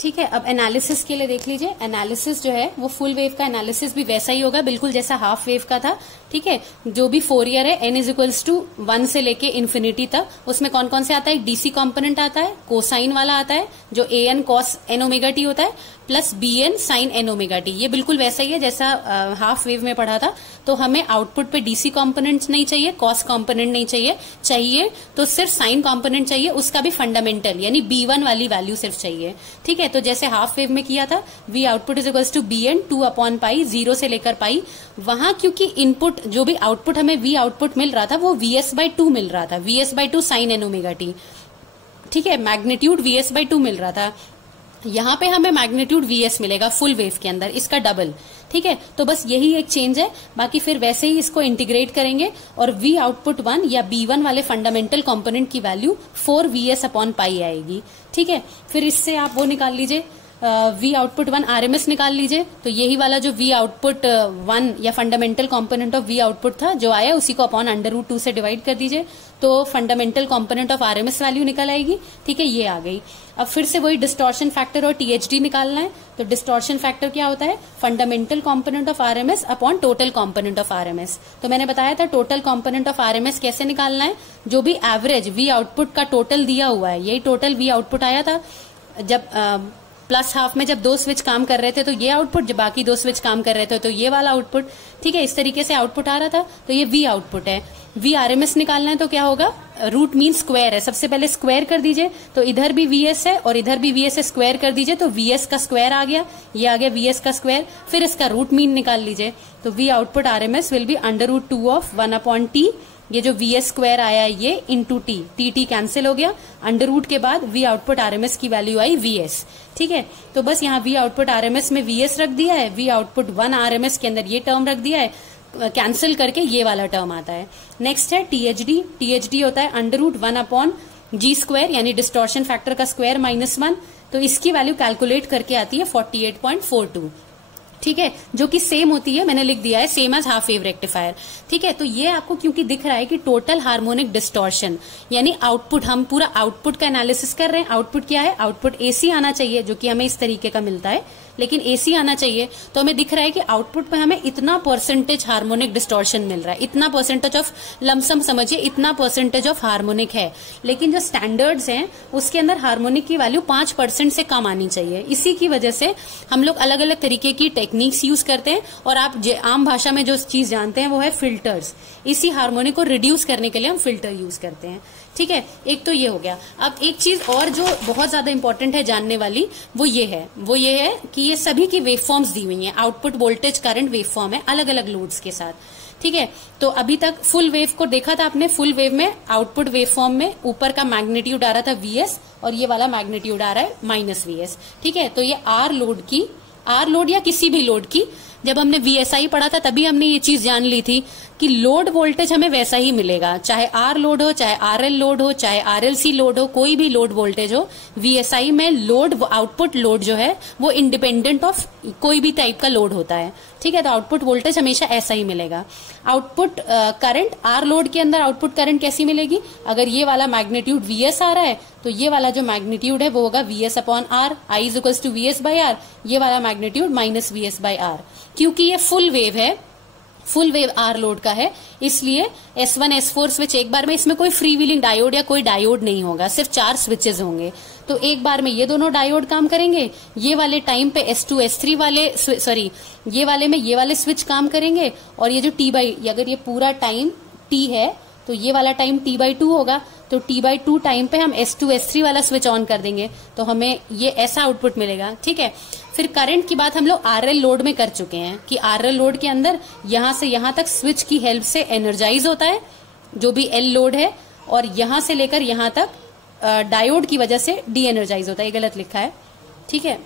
ठीक है, अब एनालिसिस के लिए देख लीजिए। एनालिसिस जो है वो फुल वेव का एनालिसिस भी वैसा ही होगा, बिल्कुल जैसा हाफ वेव का था। ठीक है, जो भी फोरियर है n इज टू 1 से लेके इन्फिनिटी तक, उसमें कौन कौन से आता है, डीसी कंपोनेंट आता है, कोसाइन वाला आता है जो an cos n omega T होता है, plus bn sin n omega T. ये बिल्कुल वैसा ही है जैसा हाफ वेव में पढ़ा था। तो हमें आउटपुट पे डीसी कंपोनेंट नहीं चाहिए, कॉस कंपोनेंट नहीं चाहिए तो सिर्फ साइन कंपोनेंट चाहिए, उसका भी फंडामेंटल यानी b1 वाली वैल्यू सिर्फ चाहिए। ठीक है, तो जैसे हाफ वेव में किया था, v output is equals to bn 2/पाई 0 से लेकर पाई। वहां क्योंकि इनपुट जो भी आउटपुट हमें v आउटपुट मिल रहा था वो vs/2 मिल रहा था, vs/2 sin n omega T. ठीक है, मैग्नीट्यूड vs/2 मिल रहा था, यहाँ पे हमें मैग्नीट्यूड vs मिलेगा फुल वेव के अंदर, इसका डबल। ठीक है, तो बस यही एक चेंज है, बाकी फिर वैसे ही इसको इंटीग्रेट करेंगे और v आउटपुट 1 या b1 वाले फंडामेंटल कंपोनेंट की वैल्यू 4vs/पाई आएगी। ठीक है, फिर इससे आप वो निकाल लीजिए, v आउटपुट 1 RMS निकाल लीजिए। तो यही वाला जो v आउटपुट 1 या fundamental component of v output था जो आया, उसी को अपॉन √2 से डिवाइड कर दीजिए, तो fundamental component of RMS value निकल आएगी। ठीक है, ये आ गई। अब फिर से वही डिस्टॉर्शन फैक्टर और THD निकालना है। तो डिस्टॉर्शन फैक्टर क्या होता है, fundamental component of RMS upon total component of RMS। तो मैंने बताया था टोटल कंपोनेंट ऑफ RMS कैसे निकालना है, जो भी एवरेज v आउटपुट का टोटल दिया हुआ है, यही टोटल v आउटपुट आया था जब प्लस हाफ में जब 2 स्विच काम कर रहे थे तो ये आउटपुट, जब बाकी 2 स्विच काम कर रहे थे तो ये वाला आउटपुट। ठीक है, इस तरीके से आउटपुट आ रहा था, तो ये v आउटपुट है। v RMS निकालना है तो क्या होगा, रूट मीन स्क्वायर है, सबसे पहले स्क्वायर कर दीजिए, तो इधर भी vs है और इधर भी vs है, स्क्वायर कर दीजिए तो vs का स्क्वायर आ गया, ये आ गया vs का स्क्वायर। फिर इसका रूट मीन निकाल लीजिए, तो v output RMS will be √2 of 1/t। ये जो vs स्क्वायर आया है ये इंटू t कैंसिल हो गया, अंडर रूट के बाद v आउटपुट RMS की वैल्यू आई vs। ठीक है, तो बस यहाँ v आउटपुट RMS में vs रख दिया है, v आउटपुट 1 RMS के अंदर ये टर्म रख दिया है, कैंसिल करके ये वाला टर्म आता है। नेक्स्ट है THD होता है √1/g² यानी डिस्टॉर्शन फैक्टर का स्क्वायर -1। तो इसकी वैल्यू कैलकुलेट करके आती है 48.42। ठीक है, जो कि सेम होती है, मैंने लिख दिया है same as half wave rectifier. ठीक है, तो ये आपको क्योंकि दिख रहा है कि टोटल हार्मोनिक डिस्टॉर्शन यानी आउटपुट, हम पूरा आउटपुट का एनालिसिस कर रहे हैं। आउटपुट क्या है, आउटपुट AC आना चाहिए, जो कि हमें इस तरीके का मिलता है, लेकिन AC आना चाहिए। तो हमें दिख रहा है कि आउटपुट पे हमें इतना परसेंटेज हार्मोनिक डिस्टॉर्शन मिल रहा है, इतना परसेंटेज ऑफ लमसम समझिए, इतना परसेंटेज ऑफ हार्मोनिक है। लेकिन जो स्टैंडर्ड्स हैं उसके अंदर हार्मोनिक की वैल्यू 5% से कम आनी चाहिए। इसी की वजह से हम लोग अलग अलग तरीके की टेक्निक्स यूज करते हैं, और आप आम भाषा में जो चीज जानते हैं वो है फिल्टर्स। इसी हार्मोनिक को रिड्यूस करने के लिए हम फिल्टर यूज करते हैं। ठीक है, एक तो ये हो गया। अब एक चीज और जो बहुत ज्यादा इंपॉर्टेंट है जानने वाली, वो ये है कि ये सभी की वेव फॉर्म्स दी हुई हैं, output voltage current wave form है अलग अलग लोड्स के साथ। ठीक है, तो अभी तक फुल वेव को देखा था आपने, फुल वेव में आउटपुट वेव फॉर्म में ऊपर का मैग्नीट्यूड आ रहा था vs और ये वाला मैग्नीट्यूड आ रहा है -vs। ठीक है, तो ये आर लोड या किसी भी लोड की, जब हमने VSI पढ़ा था तभी हमने ये चीज जान ली थी कि लोड वोल्टेज हमें वैसा ही मिलेगा, चाहे आर लोड हो, चाहे RL लोड हो, चाहे RLC लोड हो, कोई भी लोड वोल्टेज हो। VSI में लोड, आउटपुट लोड जो है वो इंडिपेंडेंट ऑफ कोई भी टाइप का लोड होता है। ठीक है, तो आउटपुट वोल्टेज हमेशा ऐसा ही मिलेगा। आउटपुट करंट, आर लोड के अंदर आउटपुट करंट कैसी मिलेगी, अगर ये वाला मैग्नीट्यूड VS आ रहा है तो ये वाला जो मैग्नीट्यूड है वो होगा VS/R, I = VS/R, ये वाला मैग्नीट्यूड -VS/R। क्योंकि ये फुल वेव है, फुल वेव आर लोड का है, इसलिए S1 S4 स्विच एक बार में, इसमें कोई फ्री व्हीलिंग डायोड या कोई डायोड नहीं होगा, सिर्फ 4 स्विचेस होंगे। तो एक बार में ये दोनों डायोड काम करेंगे, ये वाले टाइम पे S2 S3 वाले, सॉरी ये वाले में ये वाले स्विच काम करेंगे, और ये जो अगर ये पूरा टाइम T है तो ये वाला टाइम T/2 होगा, तो T/2 टाइम पे हम S2 S3 वाला स्विच ऑन कर देंगे तो हमें ये ऐसा आउटपुट मिलेगा। ठीक है, फिर करंट की बात हम लोग RL लोड में कर चुके हैं कि RL लोड के अंदर यहां से यहां तक स्विच की हेल्प से एनर्जाइज होता है जो भी L लोड है, और यहां से लेकर यहां तक डायोड की वजह से डी एनर्जाइज होता है। ये गलत लिखा है, ठीक है।